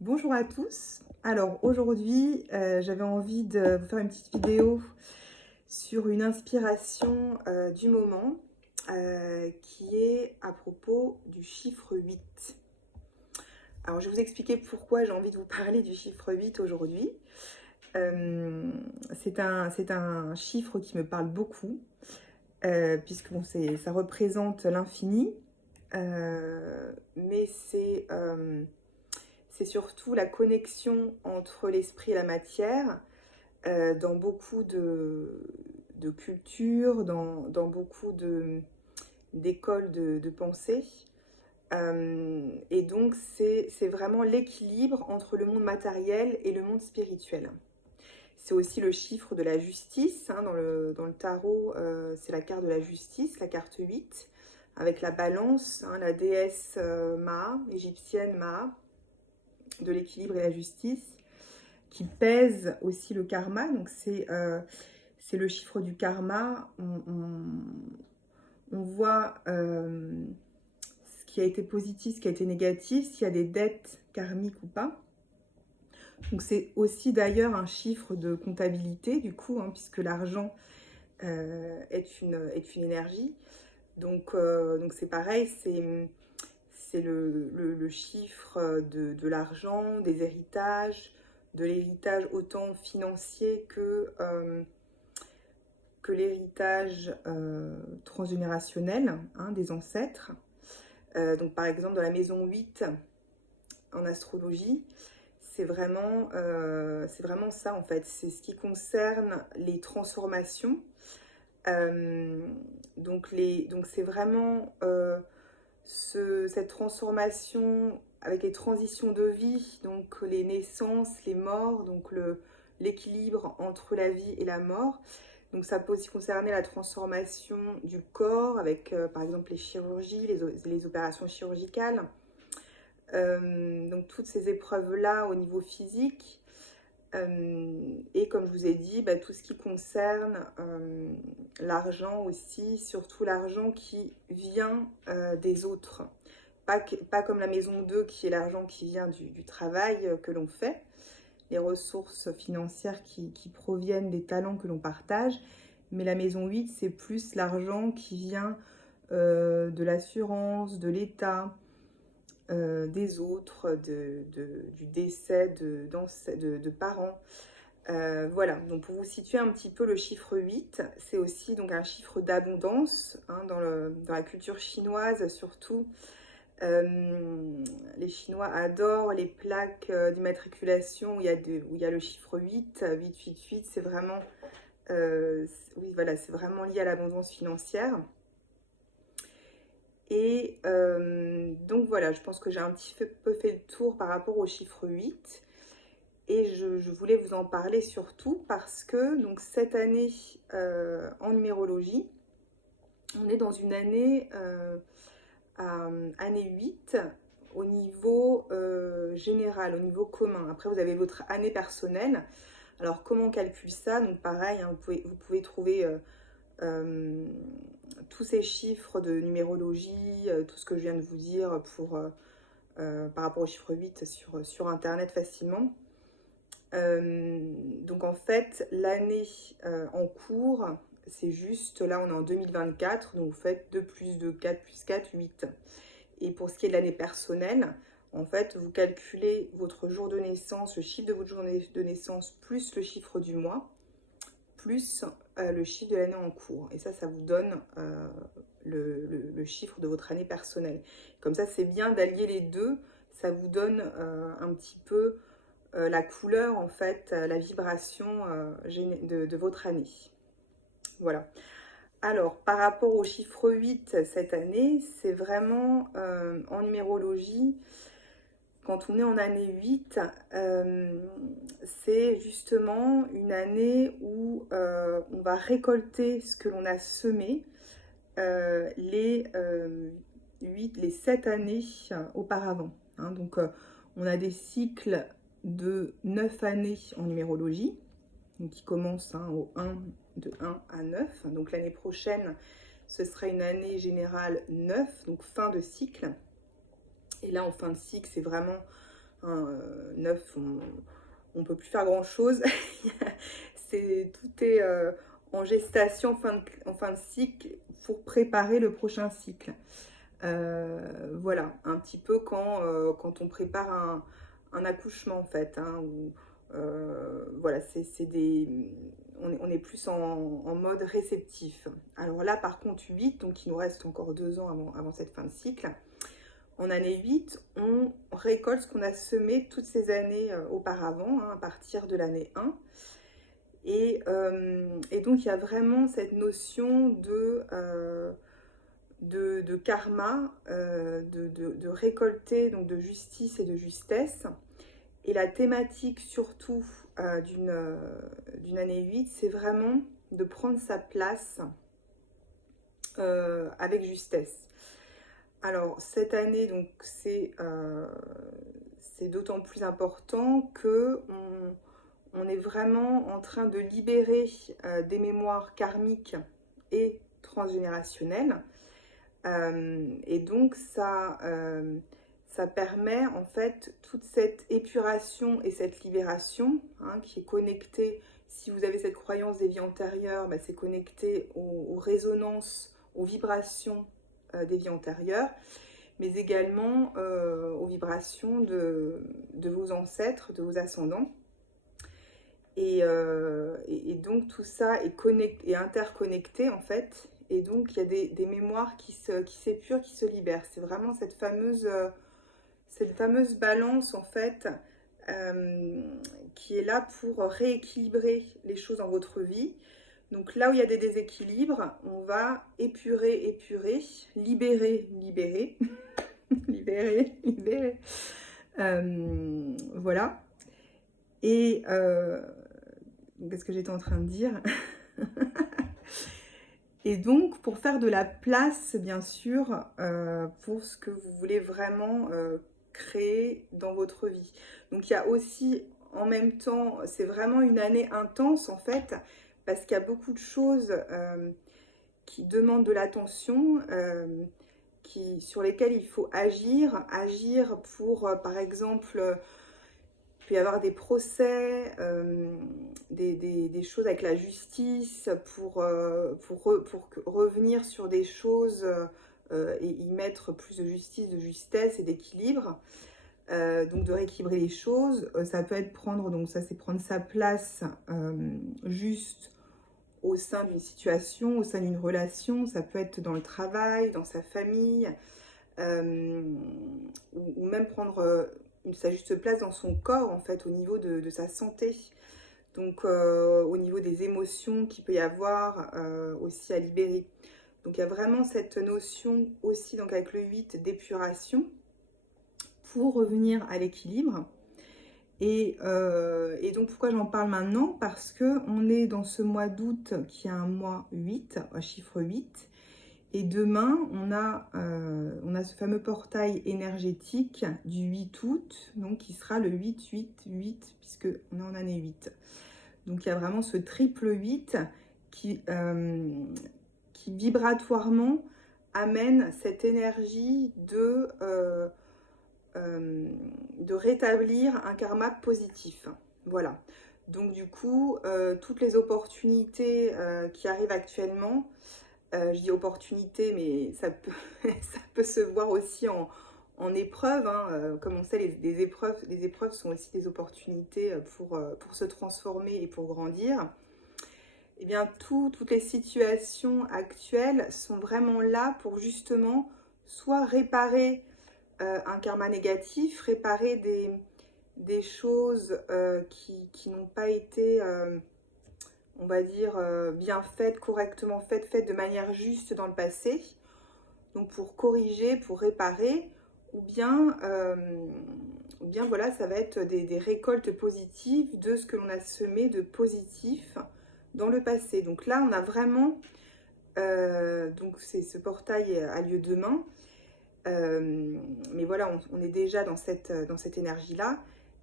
Bonjour à tous. Alors aujourd'hui, j'avais envie de vous faire une petite vidéo sur une inspiration du moment qui est à propos du chiffre 8. Alors je vais vous expliquer pourquoi j'ai envie de vous parler du chiffre 8 aujourd'hui. C'est un chiffre qui me parle beaucoup puisque bon, ça représente l'infini, mais c'est surtout la connexion entre l'esprit et la matière dans beaucoup de cultures, dans beaucoup d'écoles de pensée. Et donc, c'est vraiment l'équilibre entre le monde matériel et le monde spirituel. C'est aussi le chiffre de la justice, hein, dans le tarot, c'est la carte de la justice, la carte 8, avec la balance, hein, la déesse Maa, égyptienne Maa, de l'équilibre et la justice, qui pèse aussi le karma. Donc c'est le chiffre du karma. On voit ce qui a été positif, ce qui a été négatif, s'il y a des dettes karmiques ou pas. Donc c'est aussi d'ailleurs un chiffre de comptabilité du coup, hein, puisque l'argent est une énergie. Donc c'est pareil, c'est le chiffre de l'argent, des héritages, de l'héritage autant financier que l'héritage transgénérationnel, hein, des ancêtres. Donc par exemple dans la maison 8 en astrologie, c'est vraiment ça en fait, c'est ce qui concerne les transformations. Donc c'est vraiment cette transformation avec les transitions de vie, donc les naissances, les morts, donc l'équilibre entre la vie et la mort. Donc ça peut aussi concerner la transformation du corps avec par exemple les chirurgies, les opérations chirurgicales. Donc toutes ces épreuves-là au niveau physique. Et comme je vous ai dit, bah, tout ce qui concerne l'argent aussi, surtout l'argent qui vient des autres. Pas comme la maison 2 qui est l'argent qui vient du travail que l'on fait, les ressources financières qui proviennent des talents que l'on partage, mais la maison 8 c'est plus l'argent qui vient de l'assurance, de l'État, des autres, du décès de parents. Voilà, donc pour vous situer un petit peu le chiffre 8, c'est aussi donc un chiffre d'abondance, hein, dans la culture chinoise surtout. Les Chinois adorent les plaques d'immatriculation où il y a le chiffre 8, 888, c'est vraiment, oui, voilà, c'est vraiment lié à l'abondance financière. Et donc voilà, je pense que j'ai un petit peu fait le tour par rapport au chiffre 8. Et je voulais vous en parler surtout parce que donc, cette année en numérologie, on est dans une année, année 8 au niveau général, au niveau commun. Après, vous avez votre année personnelle. Alors, comment on calcule ça? Donc, pareil, hein, vous pouvez trouver tous ces chiffres de numérologie, tout ce que je viens de vous dire par rapport au chiffre 8 sur Internet facilement. Donc en fait, l'année en cours, c'est juste, là on est en 2024, donc vous faites 2 plus 2, 4 plus 4, 8. Et pour ce qui est de l'année personnelle, en fait, vous calculez votre jour de naissance, le chiffre de votre jour de naissance, plus le chiffre du mois, plus le chiffre de l'année en cours. Et ça vous donne le chiffre de votre année personnelle. Comme ça, c'est bien d'allier les deux, ça vous donne un petit peu la couleur, en fait, la vibration de votre année. Voilà. Alors, par rapport au chiffre 8 cette année, c'est vraiment en numérologie, quand on est en année 8, c'est justement une année où on va récolter ce que l'on a semé les 7 années auparavant. Hein. Donc, on a des cycles de 9 années en numérologie, donc qui commencent de 1 à 9. Donc l'année prochaine, ce sera une année générale 9, donc fin de cycle. Et là, en fin de cycle, c'est vraiment hein, 9, on ne peut plus faire grand-chose. Tout est en gestation en fin de cycle pour préparer le prochain cycle. Voilà, un petit peu quand on prépare un accouchement en fait, hein, où, voilà, on est plus en mode réceptif. Alors là par contre 8, donc il nous reste encore 2 ans avant cette fin de cycle. En année 8, on récolte ce qu'on a semé toutes ces années auparavant, hein, à partir de l'année 1. Et donc il y a vraiment cette notion de karma, de récolter, donc de justice et de justesse. Et la thématique surtout d'une année 8, c'est vraiment de prendre sa place avec justesse. Alors cette année, donc c'est d'autant plus important que on est vraiment en train de libérer des mémoires karmiques et transgénérationnelles. Et donc ça permet en fait toute cette épuration et cette libération, hein, qui est connectée, si vous avez cette croyance des vies antérieures, bah, c'est connecté aux résonances, aux vibrations des vies antérieures, mais également aux vibrations de vos ancêtres, de vos ascendants. Et donc tout ça est interconnecté en fait. Et donc il y a des mémoires qui s'épurent, qui se libèrent. C'est vraiment cette fameuse balance en fait, qui est là pour rééquilibrer les choses dans votre vie. Donc là où il y a des déséquilibres, on va épurer, libérer, libérer. Voilà. Et qu'est-ce que j'étais en train de dire? Et donc, pour faire de la place, bien sûr, pour ce que vous voulez vraiment créer dans votre vie. Donc, il y a aussi, en même temps, c'est vraiment une année intense, en fait, parce qu'il y a beaucoup de choses qui demandent de l'attention, sur lesquelles il faut agir pour, par exemple, il peut y avoir des procès, des choses avec la justice pour revenir sur des choses et y mettre plus de justice, de justesse et d'équilibre. Donc de rééquilibrer les choses. Ça peut être prendre sa place juste au sein d'une situation, au sein d'une relation. Ça peut être dans le travail, dans sa famille, ou même prendre sa juste place dans son corps, en fait, au niveau de sa santé. Donc au niveau des émotions qu'il peut y avoir aussi à libérer. Donc il y a vraiment cette notion aussi, donc avec le 8, d'épuration pour revenir à l'équilibre. Et donc pourquoi j'en parle maintenant? Parce qu'on est dans ce mois d'août qui est un mois 8, un chiffre 8. Et demain, on a ce fameux portail énergétique du 8 août, donc qui sera le 8-8-8, puisqu'on est en année 8. Donc il y a vraiment ce triple 8 qui vibratoirement amène cette énergie de rétablir un karma positif. Voilà. Donc du coup, toutes les opportunités qui arrivent actuellement, je dis opportunité, mais ça peut se voir aussi en épreuve, hein. Comme on sait, les épreuves sont aussi des opportunités pour se transformer et pour grandir. Eh bien, toutes les situations actuelles sont vraiment là pour justement soit réparer un karma négatif, réparer des choses qui n'ont pas été on va dire, bien faites, correctement faites de manière juste dans le passé. Donc pour corriger, pour réparer, ou bien voilà, ça va être des récoltes positives de ce que l'on a semé de positif dans le passé. Donc là, on a vraiment, donc ce portail a lieu demain, mais voilà, on est déjà dans cette énergie-là.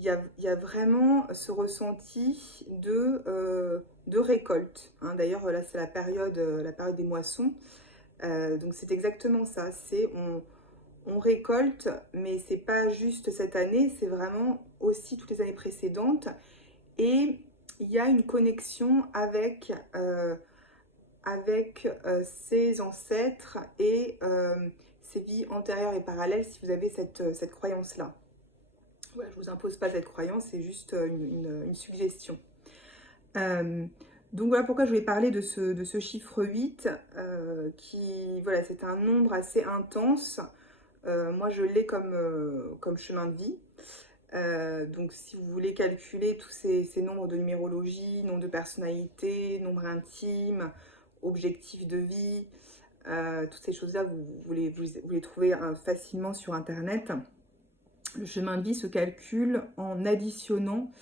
Il y a vraiment ce ressenti de récolte, hein. D'ailleurs, là, c'est la période des moissons. Donc, c'est exactement ça. on récolte, mais c'est pas juste cette année, c'est vraiment aussi toutes les années précédentes. Et il y a une connexion avec ses ancêtres et ses vies antérieures et parallèles si vous avez cette croyance-là. Voilà, je ne vous impose pas cette croyance, c'est juste une suggestion. Donc voilà pourquoi je voulais parler de ce chiffre 8, qui, voilà, c'est un nombre assez intense. Moi, je l'ai comme chemin de vie. Donc si vous voulles calculer tous ces nombres de numérologie, nombre de personnalité, nombre intime, objectif de vie, toutes ces choses-là, vous les trouvez facilement sur Internet. Le chemin de vie se calcule en additionnant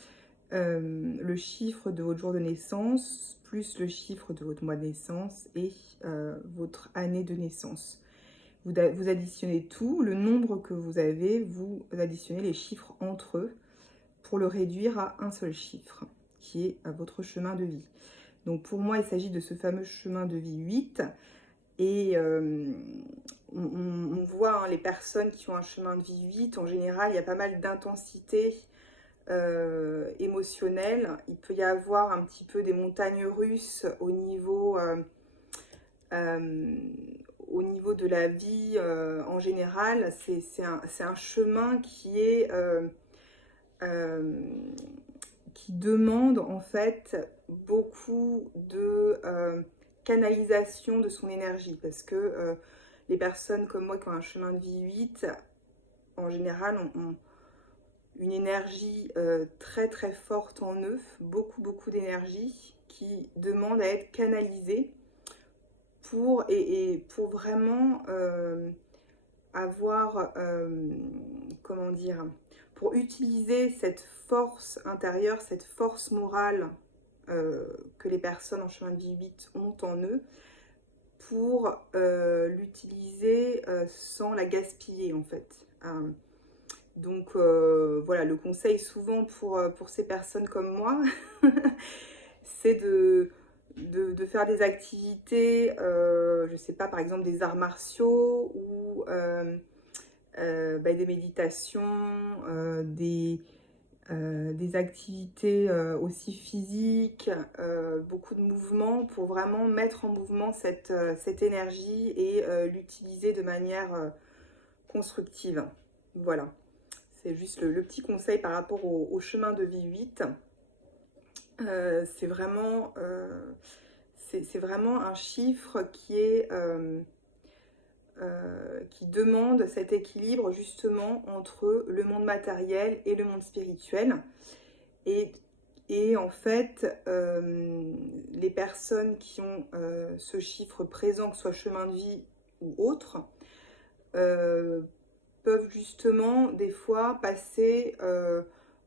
le chiffre de votre jour de naissance plus le chiffre de votre mois de naissance et votre année de naissance. Vous additionnez tout, le nombre que vous avez, vous additionnez les chiffres entre eux pour le réduire à un seul chiffre, qui est votre chemin de vie. Donc pour moi, il s'agit de ce fameux chemin de vie 8. Et on voit les personnes qui ont un chemin de vie 8, en général, il y a pas mal d'intensité émotionnelle. Il peut y avoir un petit peu des montagnes russes au niveau de la vie en général. C'est un chemin qui demande en fait beaucoup de canalisation de son énergie, parce que les personnes comme moi qui ont un chemin de vie 8, en général, ont une énergie très très forte en eux, beaucoup d'énergie qui demande à être canalisée pour vraiment avoir, comment dire, pour utiliser cette force intérieure, cette force morale que les personnes en chemin de vie 8 ont en eux, pour l'utiliser sans la gaspiller en fait. Donc voilà, le conseil souvent pour ces personnes comme moi, c'est de faire des activités, je sais pas, par exemple des arts martiaux ou des méditations, des activités aussi physiques, beaucoup de mouvements pour vraiment mettre en mouvement cette énergie et l'utiliser de manière constructive. Voilà, c'est juste le petit conseil par rapport au chemin de vie 8. C'est vraiment un chiffre qui demande cet équilibre justement entre le monde matériel et le monde spirituel. Et en fait, les personnes qui ont ce chiffre présent, que ce soit chemin de vie ou autre, peuvent justement des fois passer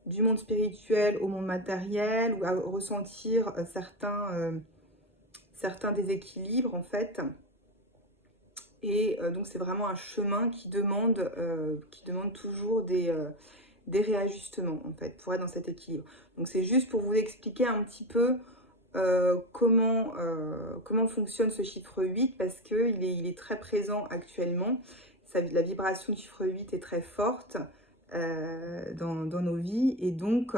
du monde spirituel au monde matériel, ou à ressentir certains déséquilibres en fait. Et donc c'est vraiment un chemin qui demande toujours des réajustements en fait pour être dans cet équilibre. Donc c'est juste pour vous expliquer un petit peu comment fonctionne ce chiffre 8, parce qu'il est très présent actuellement. La vibration du chiffre 8 est très forte dans nos vies, et donc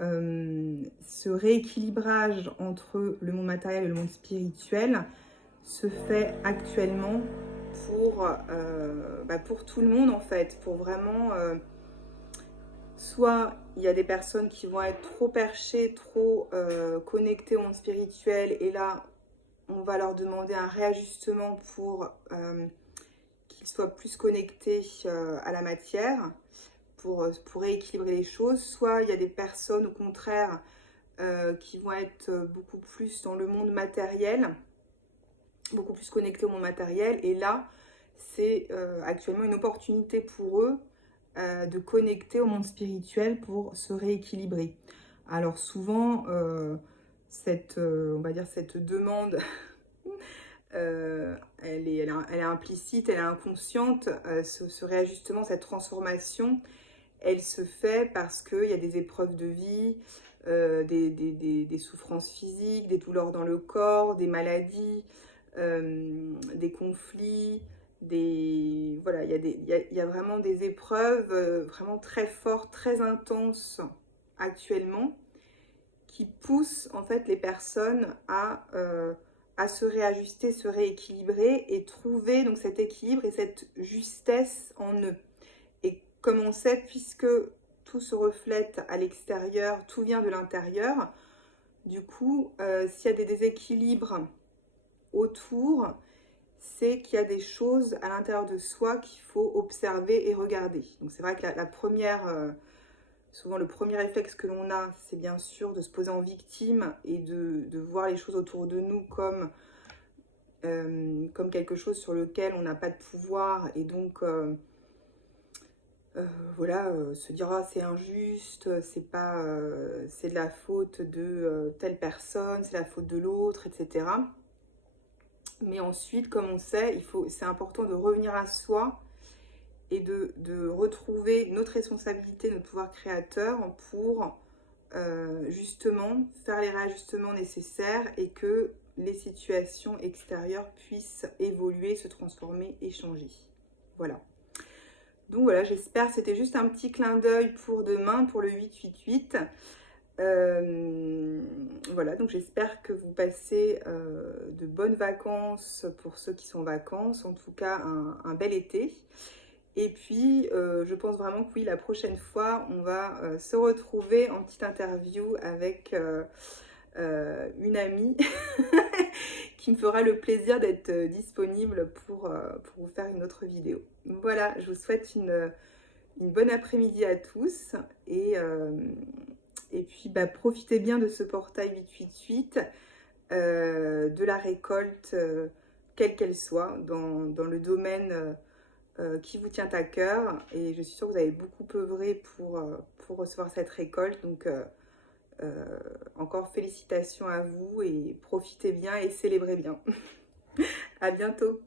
ce rééquilibrage entre le monde matériel et le monde spirituel se fait actuellement pour tout le monde en fait, pour vraiment soit il y a des personnes qui vont être trop perchées, trop connectées au monde spirituel, et là on va leur demander un réajustement pour qu'ils soient plus connectés à la matière, pour rééquilibrer les choses. Soit il y a des personnes au contraire qui vont être beaucoup plus dans le monde matériel, beaucoup plus connectés au monde matériel, et là c'est actuellement une opportunité pour eux de connecter au monde spirituel pour se rééquilibrer. Alors souvent on va dire cette demande elle est implicite, elle est inconsciente. Ce réajustement, cette transformation, elle se fait parce qu'il y a des épreuves de vie, des souffrances physiques, des douleurs dans le corps, des maladies, des conflits, voilà, il y a vraiment des épreuves vraiment très fortes, très intenses actuellement, qui poussent en fait les personnes à se réajuster, se rééquilibrer et trouver donc cet équilibre et cette justesse en eux. Et comme on sait, puisque tout se reflète à l'extérieur, tout vient de l'intérieur, du coup, s'il y a des déséquilibres autour, c'est qu'il y a des choses à l'intérieur de soi qu'il faut observer et regarder. Donc c'est vrai que la première, souvent le premier réflexe que l'on a, c'est bien sûr de se poser en victime et de voir les choses autour de nous comme quelque chose sur lequel on n'a pas de pouvoir et donc voilà, se dire ah, c'est injuste, c'est pas, c'est de la faute de telle personne, c'est la faute de l'autre, etc. Mais ensuite, comme on sait, c'est important de revenir à soi et de retrouver notre responsabilité, notre pouvoir créateur pour justement faire les réajustements nécessaires et que les situations extérieures puissent évoluer, se transformer et changer. Voilà. Donc voilà, j'espère, c'était juste un petit clin d'œil pour demain, pour le 888. Voilà, donc j'espère que vous passez de bonnes vacances pour ceux qui sont en vacances, en tout cas un bel été. Et puis, je pense vraiment que oui, la prochaine fois, on va se retrouver en petite interview avec une amie qui me fera le plaisir d'être disponible pour vous faire une autre vidéo. Voilà, je vous souhaite une bonne après-midi à tous et puis bah, profitez bien de ce portail 888, de la récolte, quelle qu'elle soit, dans le domaine qui vous tient à cœur. Et je suis sûre que vous avez beaucoup œuvré pour recevoir cette récolte. Donc encore félicitations à vous et profitez bien et célébrez bien. À bientôt.